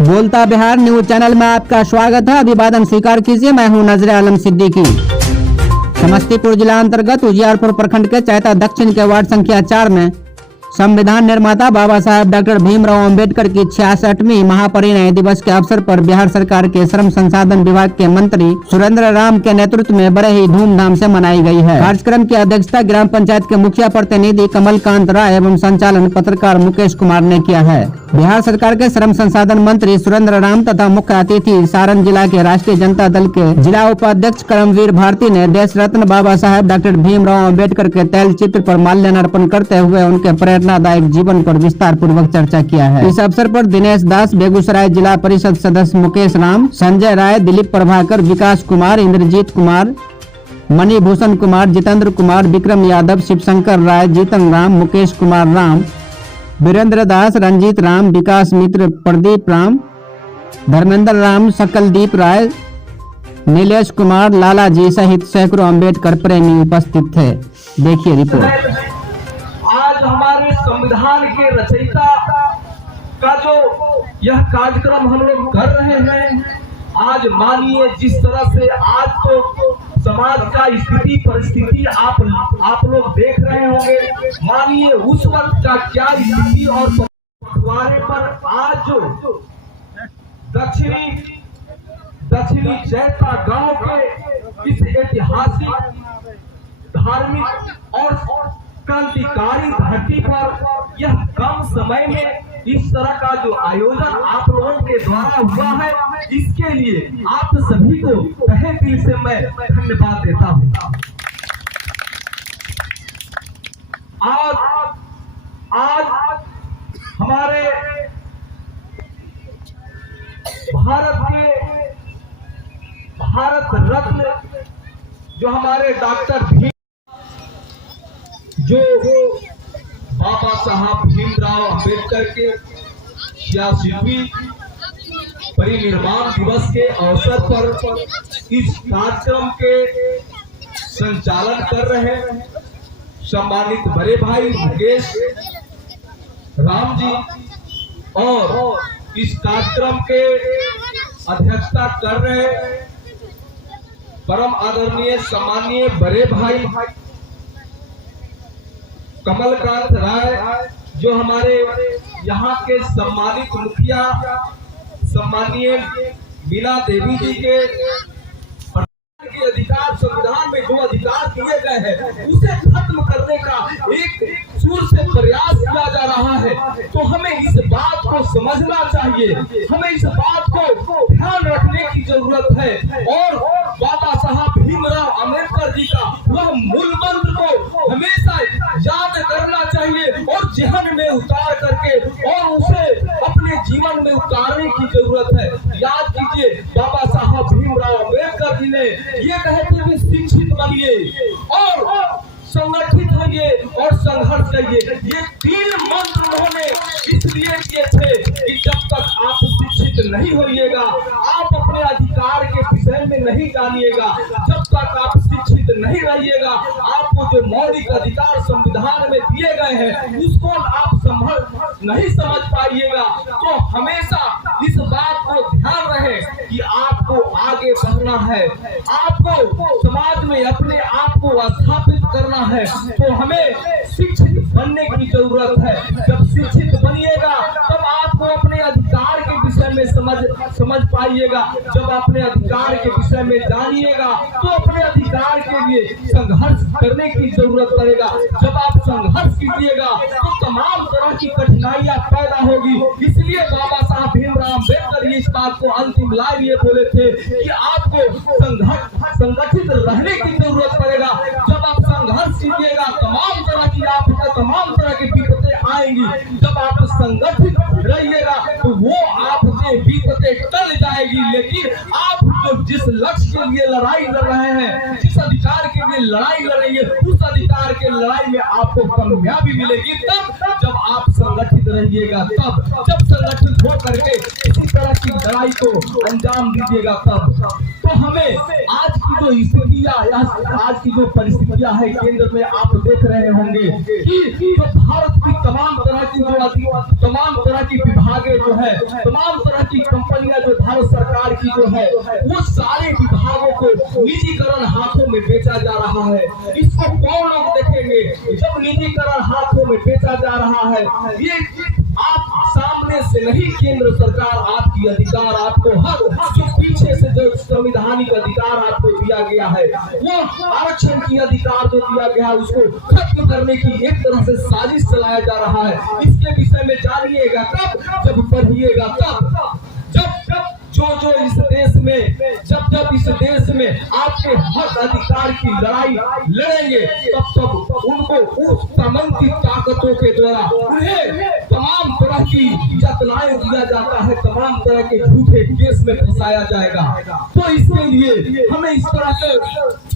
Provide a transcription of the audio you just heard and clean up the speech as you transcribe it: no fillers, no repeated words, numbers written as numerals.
बोलता Bihar news channel में आपका स्वागत है। अभिवादन स्वीकार कीजिए। मैं हूं नजर आलम सिद्दीकी। समस्तीपुर जिला अंतर्गत उजियारपुर प्रखंड के चैता दक्षिण के वार्ड संख्या 4 में संविधान निर्माता बाबा साहेब डॉक्टर भीमराव अंबेडकर की 66वीं महापरिनिर्वाण दिवस के अवसर पर बिहार सरकार के श्रम संसाधन विभाग के मंत्री सुरेंद्र राम के नेतृत्व में बड़े ही धूमधाम से मनाई गई है। कार्यक्रम की अध्यक्षता ग्राम पंचायत के मुखिया प्रतिनिधि कमलकांत राय एवं संचालन पत्रकार मुकेश कुमार ने किया है। बिहार सरकार के श्रम संसाधन मंत्री सुरेंद्र राम तथा मुख्य अतिथि सारण जिला के राष्ट्रीय जनता दल के जिला उपाध्यक्ष करमवीर भारती ने देश रत्न बाबा साहेब डॉक्टर भीमराव अंबेडकर के तैल चित्र पर माल्यार्पण करते हुए उनके प्रेरणादायक जीवन पर विस्तार पूर्वक चर्चा किया है। इस अवसर पर दिनेश दास, बेगूसराय जिला परिषद सदस्य मुकेश राम, संजय राय, दिलीप प्रभाकर, विकास कुमार, इंद्रजीत कुमार, मणिभूषण कुमार, जितेंद्र कुमार, विक्रम यादव, शिवशंकर राय, जीतन राम, मुकेश कुमार राम, वीरेंद्र दास, रंजीत राम, विकास मित्र, प्रदीप राम, धर्मेंद्र राम, सकलदीप राय, नीलेश कुमार, लाला जी सहित सैकड़ों अम्बेडकर प्रेमी उपस्थित थे। देखिए रिपोर्ट। आज हमारे संविधान के रचयिता का जो यह कार्यक्रम हम लोग कर रहे हैं, आज मानिए जिस तरह से आज तो समाज का स्थिति परिस्थिति आप लोग देख रहे होंगे, मानिए उस वक्त का क्या स्थिति और बंटवारे पर आज जो दक्षिणी चैता गांव के इस ऐतिहासिक धार्मिक और क्रांतिकारी धरती पर यह कम समय में इस तरह का जो आयोजन आप लोगों के द्वारा हुआ है, इसके लिए आप सभी को तहे दिल से मैं धन्यवाद देता हूँ। आज हमारे भारत रत्न जो हमारे डॉक्टर जो बाबा साहब भीमराव अंबेडकर के 86वीं परिनिर्वाण दिवस के अवसर पर इस कार्यक्रम के संचालन कर रहे सम्मानित बड़े भाई मुकेश राम जी और इस कार्यक्रम के अध्यक्षता कर रहे परम आदरणीय सम्मानीय बड़े भाई कमलकांत राय जो हमारे यहाँ के सम्मानित मुखिया सम्मानीय बीना देवी जी के अधिकार संविधान में जो अधिकार दिए गए हैं उसे खत्म करने का एक सुर से प्रयास किया जा रहा है। तो हमें इस बात को समझना चाहिए, हमें इस बात को ध्यान रखने की जरूरत है और बाबा साहब भीमराव अंबेडकर जी का वह मूल मंत्र को हमेशा याद करना चाहिए और जहन में उतार करके और उसे अपने जीवन में उतारने की जरूरत है। याद कीजिए बाबा साहब भीमराव अंबेडकर जी ने ये कहे थे कि शिक्षित बनिए और संगठित होइए और संघर्ष करिए। ये 3 मंत्र उन्होंने इसलिए किए थे कि जब तक आप शिक्षित नहीं होइएगा, आप अपने अधिकार के विषय में नहीं जानिएगा, जब तक आप शिक्षित नहीं रहिएगा, आपको जो मौलिक अधिकार संविधान में दिए गए हैं उसको आप नहीं समझ पाइएगा। तो हमेशा इस बात को ध्यान रहे कि आपको आगे बढ़ना है, आपको समाज में अपने आप को स्थापित करना है, तो हमें शिक्षित बनने की जरूरत है। जब शिक्षित बनिएगा तब आपको अपने अधिकार के विषय में समझ पाइएगा, जब अपने अधिकार के विषय में जानिएगा तो अपने अधिकार के लिए संघर्ष करने की जरूरत पड़ेगा। जब आप संघर्ष कीजिएगा तो तमाम तरह की कठिनाइयां पैदा होगी। इसलिए बाबा साहब भीमराव अंबेडकर इस बात को अंतिम लाइन ये बोले थे कि आपको संगठित रहने की जरूरत पड़ेगा। जब आप संघर्ष कीजिएगा तमाम तरह की विपत्तें आएंगी। जब आप संगठित रहिएगा तो वो आपसे विपत्तें टल जाएगी। लेकिन आप जो जिस लक्ष्य के लिए लड़ाई लड़ रहे हैं, जिस अधिकार के लिए लड़ाई लड़ेंगे, उस अधिकार के लड़ाई में आपको कामयाबी मिलेगी तब जब आप संगठित रहिएगा, तब जब संगठित हो करके इसी तरह की लड़ाई को अंजाम दीजिएगा तब। तो हमें आज की जो स्थितियां आज की जो परिस्थितियां है केंद्र में आप देख रहे होंगे कि जो भारत की तमाम तरह की विभागें जो है, तमाम तरह की कंपनियां जो भारत सरकार की जो है, वो सारे विभागों को निजीकरण हाथों में बेचा जा रहा है। इसको कौन लोग देखेंगे जब निजीकरण हाथों में बेचा जा रहा है? ये आप सामने से नहीं, केंद्र सरकार आपकी अधिकार, आपको हर जो पीछे से जो संवैधानिक अधिकार आपको दिया गया है, वो आरक्षण की अधिकार जो दिया गया है, उसको खत्म करने की एक तरह से साजिश चलाया जा रहा है। इसके विषय में जानिएगा तब, जब पढ़िएगा तब, जब जो इस देश में जब इस देश में आपके हक अधिकार की लड़ाई लड़ेंगे, तब उनको उस सामंती ताकतों के द्वारा उन्हें तमाम तरह की जतनाएं दिया जाता है, तमाम तरह के झूठे केस में फंसाया जाएगा। तो इसके लिए हमें इस तरह से